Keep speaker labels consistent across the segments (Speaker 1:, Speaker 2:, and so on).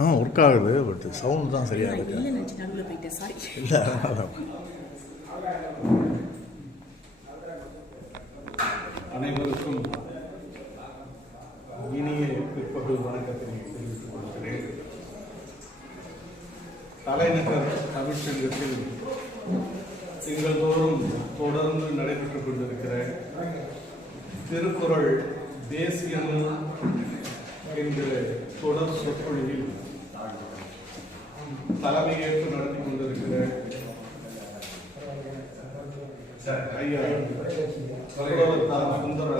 Speaker 1: ஆ work ஆகுது but sound தான் சரியாக இருக்கு.
Speaker 2: இல்லை
Speaker 3: அனைவருக்கும் இனிய பிற்பகல் வணக்கத்தை தெரிவித்துக் கொள்கிறேன். தலைநகர் தமிழ்ச்சங்கத்தில் திங்கள்தோறும் தொடர்ந்து நடைபெற்றுக் கொண்டிருக்கிற திருக்குறள் தேசியம் என்கிற தொடர் சொற்பொழிவில் தலைமை தலைமையேற்று நடத்தி கொண்டிருக்கிற ஐயா சுந்தர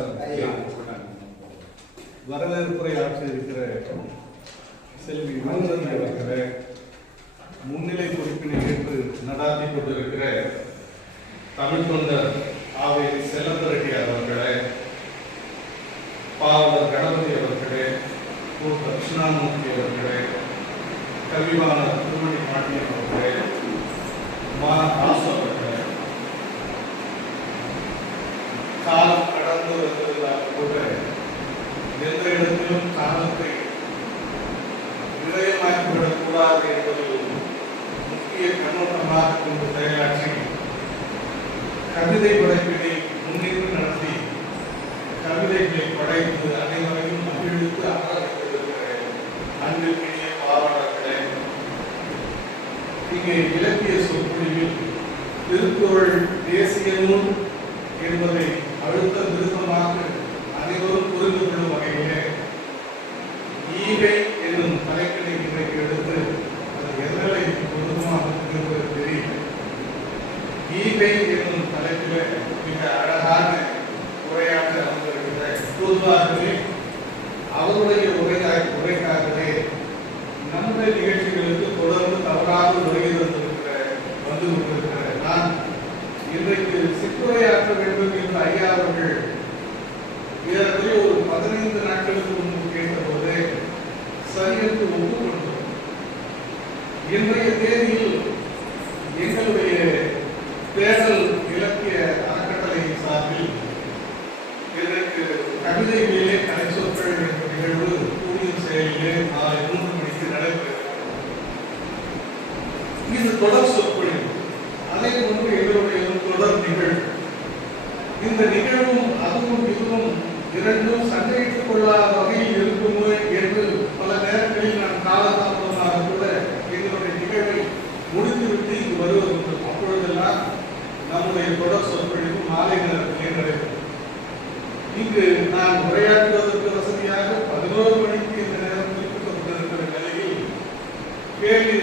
Speaker 3: வரவேற்புரை செல்வி மன்னன் அவர்களே முன்னிலை பொறுப்பினை ஏற்று நடாத்தி கொண்டிருக்கிற தமிழ் தொண்டர் ஆவை செல்லந்தரெட்டியார் அவர்களே பாவலர் கணபதி அவர்களே தட்சிணாமூர்த்தி அவர்களே கல்வியாளர் திருமணி பாண்டியன் அவர்களே மா தாஸ் அவர்களே காலம் கடந்து வருவதாக கூட எந்த இடத்திலும் காலத்தை விடக்கூடாது என்பது முக்கிய கண்ணோட்டமாக கொண்டு செயலாற்றி கவிதை படைப்பில் pure மாலைகள் நிறைவேறும் இங்கு நான் உரையாற்றுவதற்கு வசதியாக பதினோரு மணிக்கு இந்த நேரம் குறிப்பிட்டு கொண்டிருக்கிற நிலையில் கேள்வி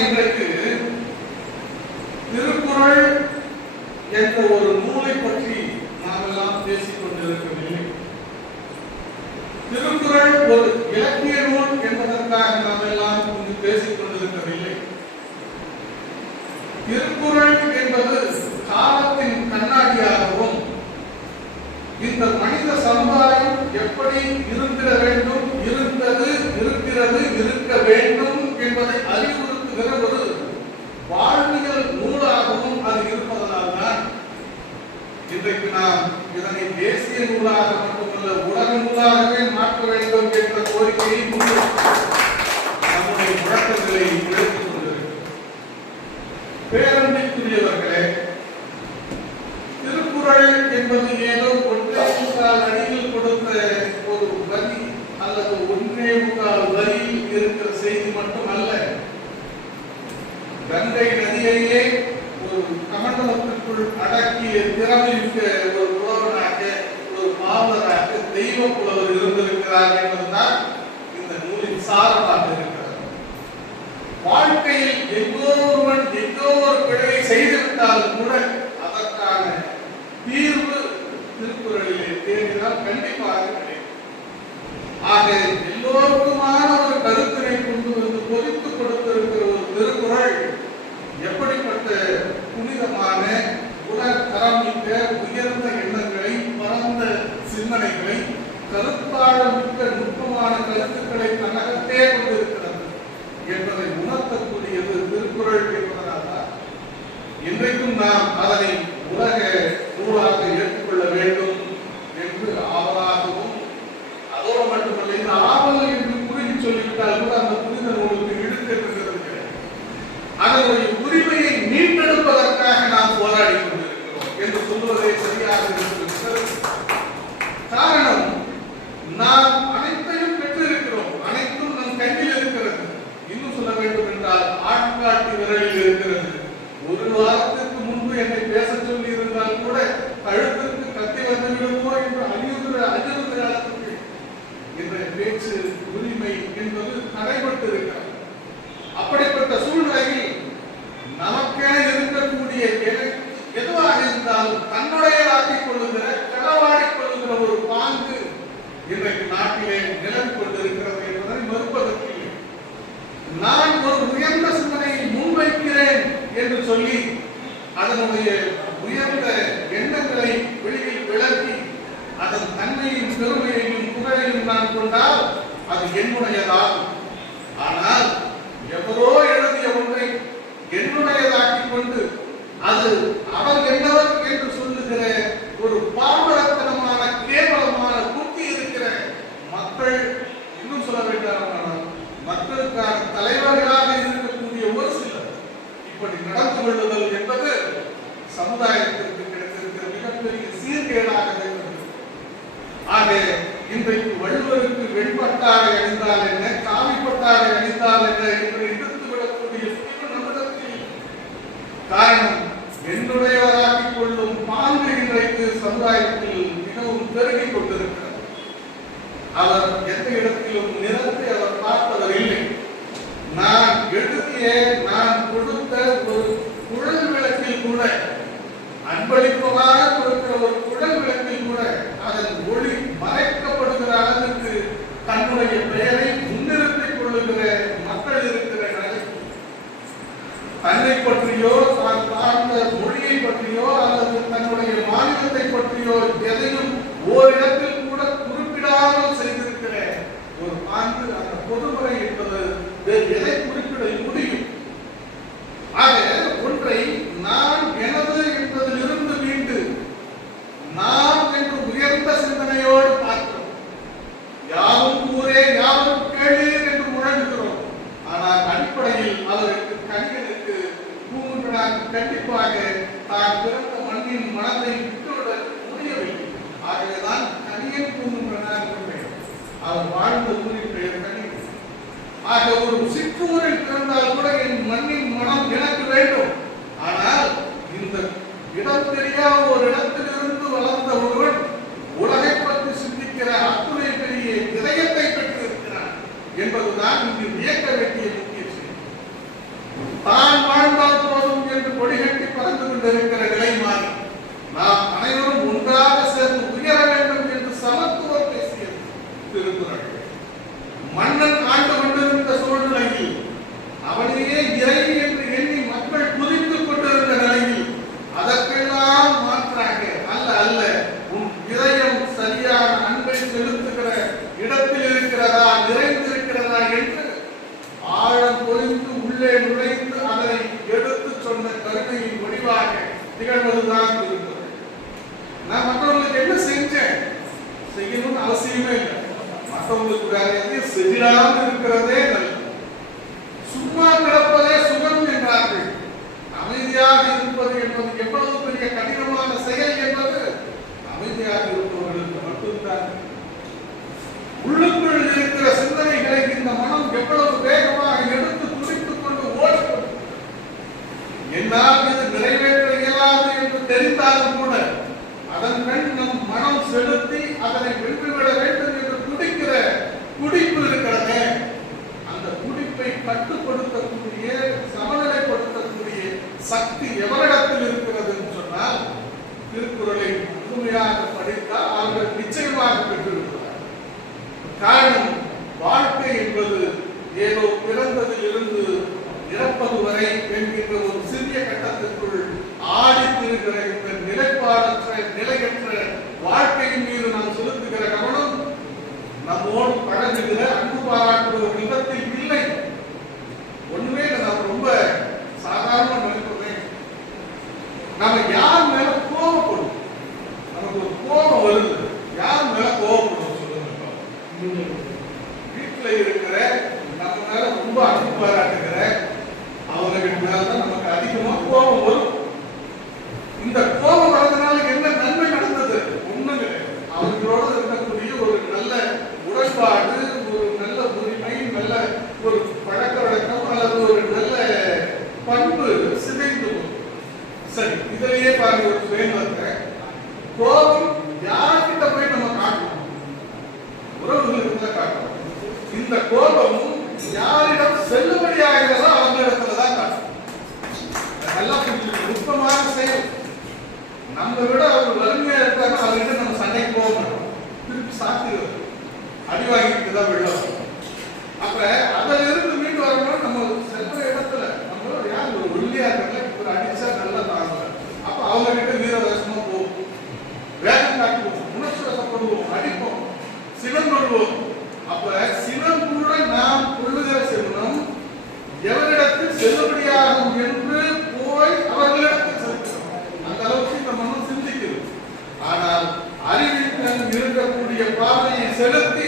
Speaker 3: இன்றைக்கு திருக்குறள் என்ற ஒரு நூலை பற்றி நாம் பேசிக் கொண்டிருக்கவில்லை. திருக்குறள் ஒரு இலக்கிய நூல் என்பதற்காக நாம் எல்லாம் இங்கு பேசிக் கொண்டிருக்கவில்லை. திருக்குறள் என்பது காலத்தின் கண்ணாடியாகவும் இந்த மனித சமுதாயம் எப்படி இருந்திட வேண்டும் நாம் இதனை தேசிய நூலாக மட்டுமல்ல உலக நூலாகவே மாற்ற வேண்டும் என்ற கோரிக்கையை நம்முடைய முழக்கங்களை எடுத்துக் கொண்டிருக்கிறோம். பேரன்பிற்குரியவர்களே திருக்குறள் என்பது ஏதோ ஒன்றே முக்கால் அடியில் கொடுத்த ஒரு வரி அல்லது ஒன்றே முக்கால் வரி இருக்கிற அடக்கிய திறமைக்கு ஒரு புலவனாக ஒரு மாவனராக தெய்வ புலவர் இருந்திருக்கிறார் என்பதுதான் இந்த நூலின் சாரமாக இருக்கிறது. வாழ்க்கையில் எங்கோ ஒருவன் எங்கோ ஒரு பிழையை செய்துவிட்டாலும் கூட அதற்கான தீர்வு திருக்குறளிலே தேடினால் கண்டிப்பாக る மத்தியிலே நான் கொடுத்த ஒரு குழல் விளக்கில் கூட அன்பளிப்பமாக கொடுக்கிற ஒரு குழல் விளக்கில் கூட அதன் ஒளி மறைக்கப்படுகிற அளவுக்கு தன்னுடைய பெயரை முன்னிறுத்திக் கொள்ளுகிற மக்கள் இருக்கிற நிலை தன்னை பற்றியோ தான் பார்த்த மொழியை பற்றியோ அல்லது தன்னுடைய மாநிலத்தை பற்றியோ எதையும் ஓரிடத்தில் கூட குறிப்பிடாமல் செய்திருக்கிற ஒரு ஆண்டு அந்த பொதுமுறை என்பது எதை குறிப்பிட போன் பகர்ந்துக்கிற அன்பு பாராட்டு உறவுகளுக்கு தான் காட்டும் இந்த கோபம் யாரிடம் செல்லுபடியாகிறதோ அவங்க இடத்துல தான் காட்டும். நல்லா நுட்பமாக செயல் நம்ம விட அவர் வலிமையா இருக்காங்க அவர்கிட்ட நம்ம சண்டைக்கு போக மாட்டோம். திருப்பி சாத்திடுவோம். அடி தான் விழும் அப்ப அதில் மீண்டு வரணும்னா நம்ம செல்ற இடத்துல நம்ம யார் ஒரு ஒல்லியா இருக்காங்க ஒரு அடிச்சா சினம் கொள்வோம் அப்ப சினம் கூட நாம் கொள்ளுகிற செல்வம் எவரிடத்தில் செல்லுபடியாகும் என்று போய் அவர்களிடத்தில் செலுத்தும் அந்த அளவுக்கு இந்த மனம் சிந்திக்கிறது. ஆனால் அறிவித்தன் இருக்கக்கூடிய பார்வையை செலுத்தி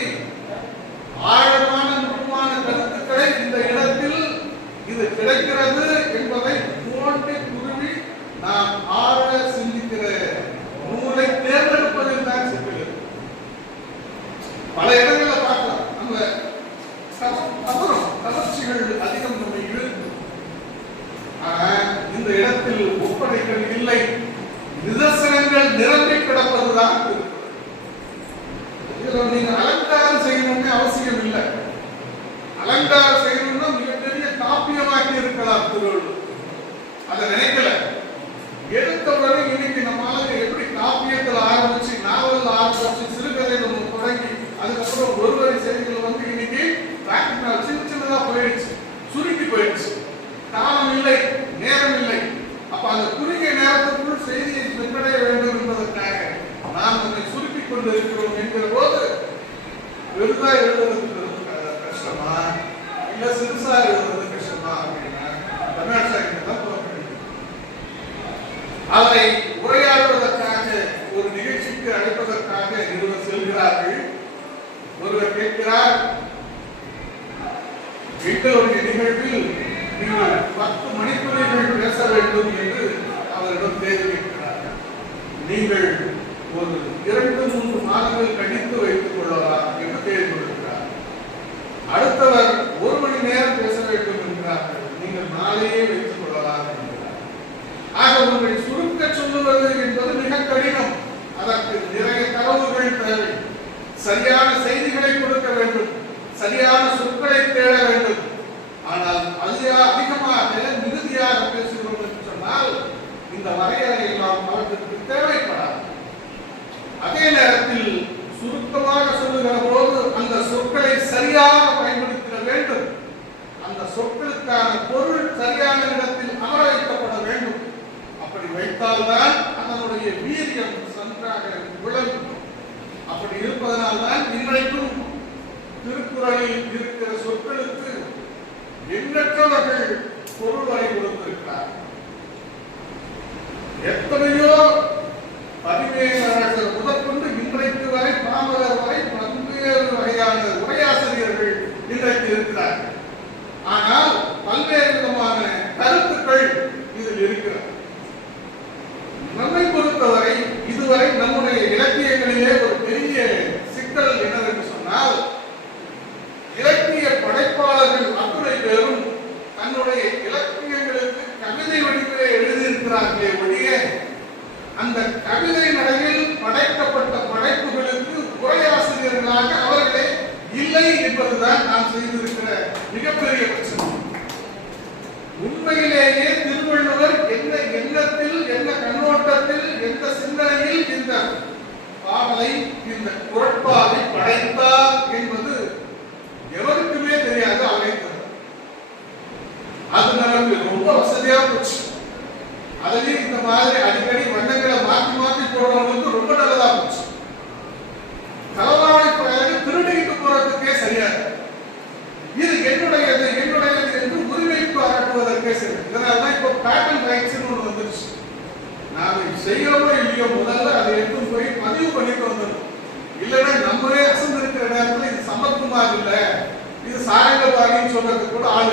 Speaker 3: இருப்பதனால்தான் இன்றைக்கும் திருக்குறளில் இருக்கிற சொற்களுக்கு எண்ணற்றவர்கள் பொருளை கொடுத்திருக்கிறார். எத்தனையோ பதினேழு முதற்கொண்டு இன்றைக்கு வரை பாமரர் வரை பல்வேறு வகையான உரையாசிரியர்கள் இன்றைக்கு ಸೋಬೇಕು ಕೂಡ ಆಳು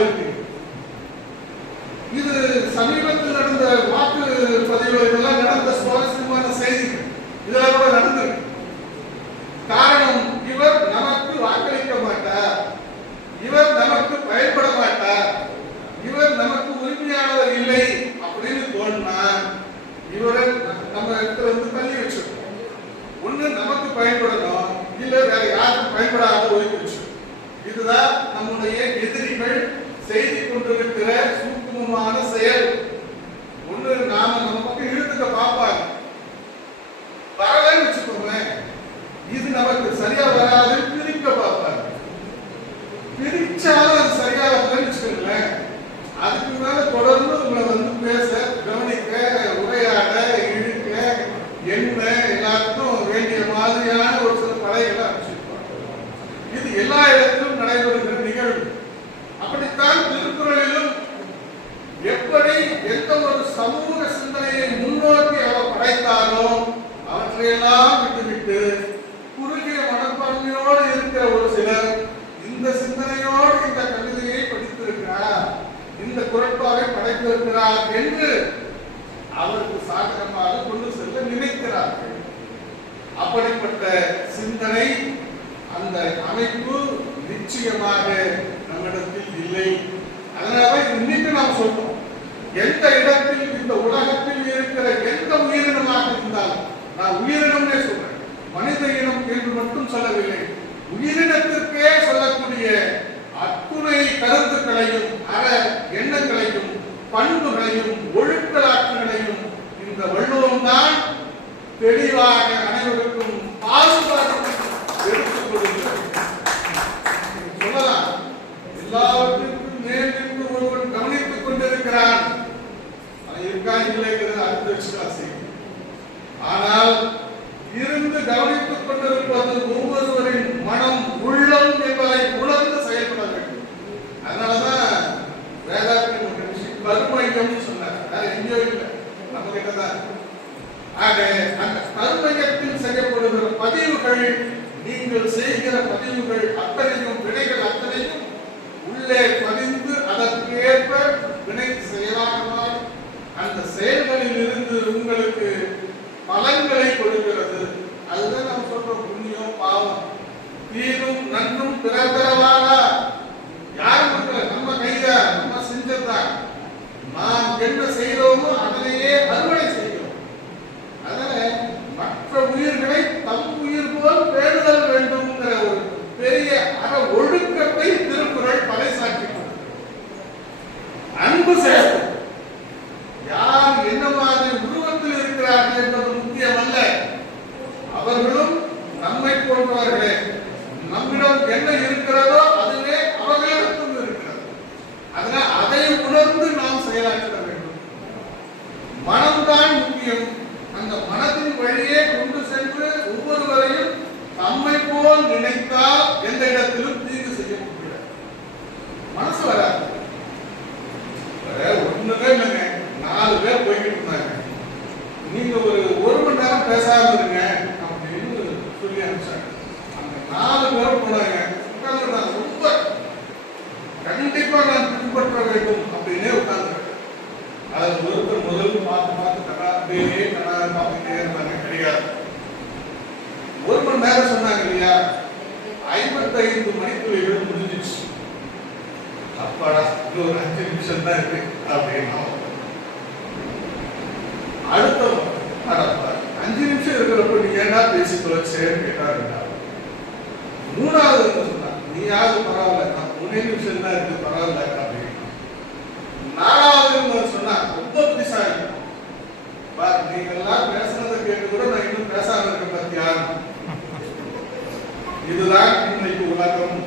Speaker 3: இது நமக்கு சரியா வராது. இந்த குரட்பாவை படைத்திருக்கிறார் என்று அவருக்கு சாதகமாக கொண்டு செல்ல நினைக்கிறார்கள். அப்படிப்பட்ட சிந்தனை அந்த அமைப்பு நிச்சயமாக நம்மிடத்தில் இல்லை. அதனால இன்னைக்கு நாம் சொல்றோம். எந்த இடத்தில் இந்த உலகத்தில் இருக்கிற எந்த உயிரினமாக இருந்தாலும் நான் உயிரினம்னே சொல்றேன். மனித இனம் என்று மட்டும் சொல்லவில்லை. உயிரினத்திற்கே சொல்லக்கூடிய அத்துணை கருத்துக்களையும் அற எண்ணங்களையும் பண்புகளையும் ஒழுக்கலாற்றுகளையும் இந்த வள்ளுவம் தான் தெளிவாக அனைவருக்கும் பாதுகாப்பு எடுத்துக் கொள்கிறது சொல்லலாம். எல்லாவற்றிற்கும் மேல் நின்று ஒருவன் கவனித்துக் கொண்டிருக்கிறான். அது இருக்கா இல்லைங்கிறது அடுத்த விசுவாசி. ஆனால் இருந்து கவனித்துக் கொண்டிருப்பது ஒவ்வொரு மனம் உள்ளம் என்பதை உணர்ந்து செயல்பட வேண்டும் அதனாலதான் வேதாத்திரி மகரிஷி கருமையம்னு சொன்னார் வேற எங்கேயோ இல்லை நம்ம கிட்ட தான் ஆக அந்த கருமையத்தில் செய்யப்படுகிற பதிவுகள் நீங்கள் செய்கிற பதிவுகள் அத்தனையும் வினைகள் அத்தனையும் உள்ளே பதிந்து அதற்கேற்ப வினை செயலானால் அந்த செயல்களில் இருந்து உங்களுக்கு பலன்களை கொடுக்கிறது அதுதான் நாம் சொல்ற புண்ணியம் பாவம் தீரும் நன்றும் பிறந்தரவாக யாரும் கொடுக்கல நம்ம கையில நம்ம செஞ்சதுதான் நாம் என்ன செய்தோமோ அதனையே அறுவடை செய்கிறோம் அதனால மற்ற உயிர்களை தம் உயிர் போல் பேணுதல் வேண்டும்ங்கிற ஒரு பெரிய அற ஒழுக்கத்தை திருக்குறள் பறைசாற்றி அன்பு சேர்த்து யார் என்ன மாதிரி உருவத்தில் இருக்கிறார்கள் என்பது முக்கியமல்ல அவர்களும் நம்மை போன்றவர்களே நம்மிடம் என்ன இருக்கிறதோ அதுவே அவர்களிடத்தும் இருக்கிறது அதனால் அதை உணர்ந்து நாம் செயலாற்ற வேண்டும் மனம்தான் முக்கியம் அந்த மனதின் வழியே கொண்டு சென்று ஒவ்வொருவரையும் தம்மை போல் நினைத்தால் எந்த இடத்திலும் தீங்கு செய்ய முடியாது மனசு வராது வேற ஒண்ணுமே இல்லைங்க நாலு பேர் போய்கிட்டு இருந்தாங்க நீங்க ஒரு ஒரு மணி நேரம் பேசாம இருங்க அப்படின்னு சொல்லி அனுப்பிச்சாங்க. அந்த நாலு பேர் போனாங்க. உட்கார்ந்துட்டாங்க ரொம்ப கண்டிப்பா நான் பின்பற்ற வேண்டும் அப்படின்னே உட்கார்ந்து அதில் ஒருத்தர் முதல்ல பார்த்து பார்த்து கடா அப்படியே கடா பார்த்துட்டே இருந்தாங்க. கிடையாது. ஒரு மணி நேரம் சொன்னாங்க இல்லையா? ஐம்பத்தைந்து மணிக்குள்ள முடிஞ்சிச்சு அப்பாடா இன்னும் ஒரு அஞ்சு நிமிஷம் தான் இருக்கு. அப்படின்னா அடுத்த அஞ்சு நிமிஷம் இருக்கிறப்ப நீ ஏன்னா பேசி தொலைச்சேன்னு கேட்டாருடா மூணாவது சொன்னான் நீ யாரு பரவாயில்ல நான் மூணே நிமிஷம் தான் இருக்கு பரவாயில்ல அப்படின்னு நாலாவது சொன்னா ரொம்ப புத்திசாலி பார் நீங்க எல்லாம் பேசுறதை கேட்டு கூட நான் இன்னும் பேசாம இருக்க பத்தியா இதுதான் இன்னைக்கு உலகம்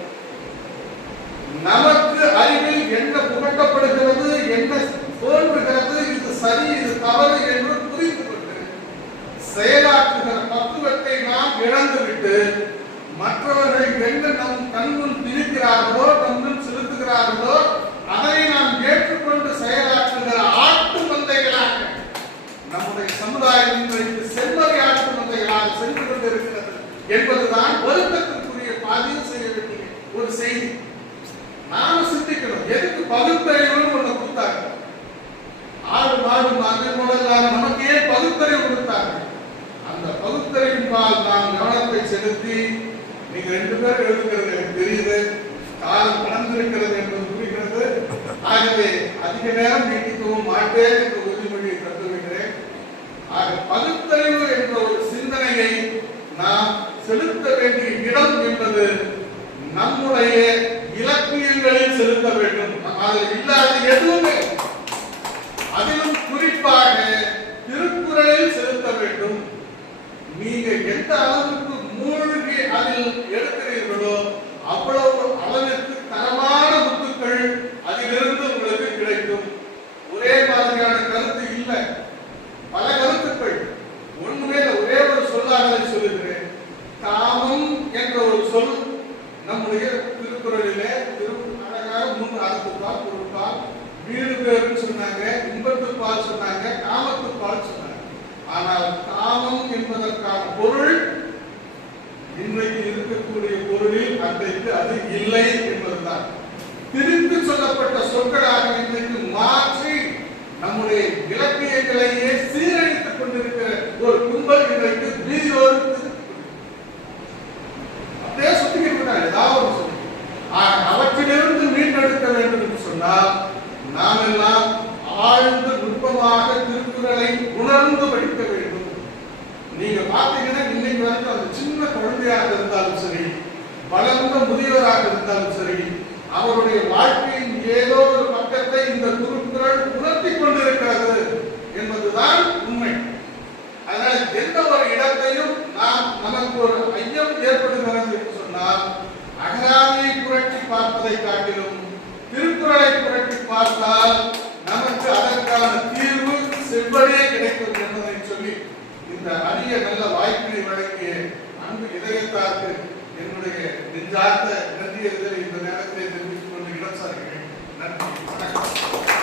Speaker 3: நமக்கு அறிவில் என்ன புகட்டப்படுகிறது என்ன தோன்றுகிறது இது சரி இது தவறு என்று செயலாற்றுகிற பக்குவத்தை நாம் இழந்துவிட்டு மற்றவர்கள் என்ன நம் கண்முன் திரிக்கிறார்களோ நம்முன் செலுத்துகிறார்களோ அதை நாம் ஏற்றுக்கொண்டு செயலாற்றுகிற ஆட்டு மந்தைகளாக நம்முடைய சமுதாயம் இன்றைக்கு செல்வதை ஆட்டு மந்தைகளாக சென்று கொண்டிருக்கிறது என்பதுதான் வருத்தத்திற்குரிய பதிவு செய்ய வேண்டிய ஒரு செய்தி. நாம சிந்திக்கணும். எதுக்கு பகுத்தறிவுன்னு ஒண்ணு கொடுத்தாங்க. ஆடு மாடு மகன் முதலான நமக்கு ஏன் பகுத்தறிவு கொடுத்தாங்க அந்த பகுத்தறிவின் பால் நாம் கவனத்தை செலுத்தி நீங்க ரெண்டு பேரும் எழுதுகிறது எனக்கு தெரியுது. காலம் கடந்திருக்கிறது என்று புரிகிறது ஆகவே அதிக நேரம் நீட்டிக்கவும் மாட்டேன் என்று உறுதிமொழியை தந்துவிடுகிறேன். ஆக பகுத்தறிவு என்ற ஒரு சிந்தனையை நாம் செலுத்த வேண்டிய இடம் என்பது நம்முடைய இலக்கியங்களில் செலுத்த வேண்டும். அது இல்லாத எதுவுமே. அதிலும் குறிப்பாக திருக்குறளில் செலுத்த வேண்டும். நீங்க எந்த அளவுக்கு மூழ்கி அதில் எடுக்கிறீர்களோ அவ்வளவு அளவிற்கு தரமான முத்துக்கள் அதிலிருந்து உங்களுக்கு கிடைக்கும் ஒரே மாதிரியான கருத்து இல்லை பல கருத்துக்கள் ஒண்ணுமே இல்லை, ஒரே ஒரு சொல்லாக சொல்லுகிறேன் காமம் என்ற ஒரு சொல் நம்முடைய திருக்குறளிலே திரு அழகாக மூன்று அறத்துப்பால் பொருட்பால் வீடு பேருன்னு சொன்னாங்க இன்பத்துப்பால் சொன்னாங்க காமத்துப்பால் சொன்னாங்க ஆனால் காமம் என்பதற்கான பொருள் இன்றைக்கு இருக்கக்கூடிய பொருளில் அன்றைக்கு அது இல்லை என்பதுதான் திருப்பி சொல்லப்பட்ட சொற்களாக இன்றைக்கு மாற்றி நம்முடைய இலக்கியங்களையே சீரழித்துக் கொண்டிருக்கிற ஒரு கும்பல் இன்றைக்கு வீதியோடு அப்படியே சுத்திக்கிட்டு இருக்காங்க ஏதாவது ஒண்ணு சொல்லி ஆக அவற்றிலிருந்து மீட்டெடுக்க வேண்டும் என்று சொன்னால் நாம் எல்லாம் ஆழ்ந்து நுட்பமாக திருக்குறளை உணர்ந்து படிக்க வேண்டும். நீங்க பாத்தீங்கன்னா இன்னைக்கு வரைக்கும் அந்த சின்ன குழந்தையாக இருந்தாலும் சரி வளர்ந்த முதியவராக இருந்தாலும் சரி அவருடைய வாழ்க்கையின் ஏதோ ஒரு பக்கத்தை இந்த குருக்குறள் உணர்த்தி கொண்டிருக்கிறது என்பதுதான் உண்மை. அதனால் எந்த ஒரு இடத்தையும் நாம் நமக்கு ஒரு ஐயம் ஏற்படுகிறது என்று சொன்னால் அகராதியை புரட்டி பார்ப்பதை காட்டிலும் திருக்குறளை புரட்டி பார்த்தால் நமக்கு அதற்கான செவ்வழியே கிடைக்கும் என்பதை சொல்லி இந்த அரிய நல்ல வாய்ப்பினை வழங்கிய அன்பு இதயத்தாருக்கு என்னுடைய நெஞ்சார்ந்த நன்றியை இந்த நேரத்தை தெரிவித்துக் கொண்டு இடம் சாருகிறேன் நன்றி வணக்கம்.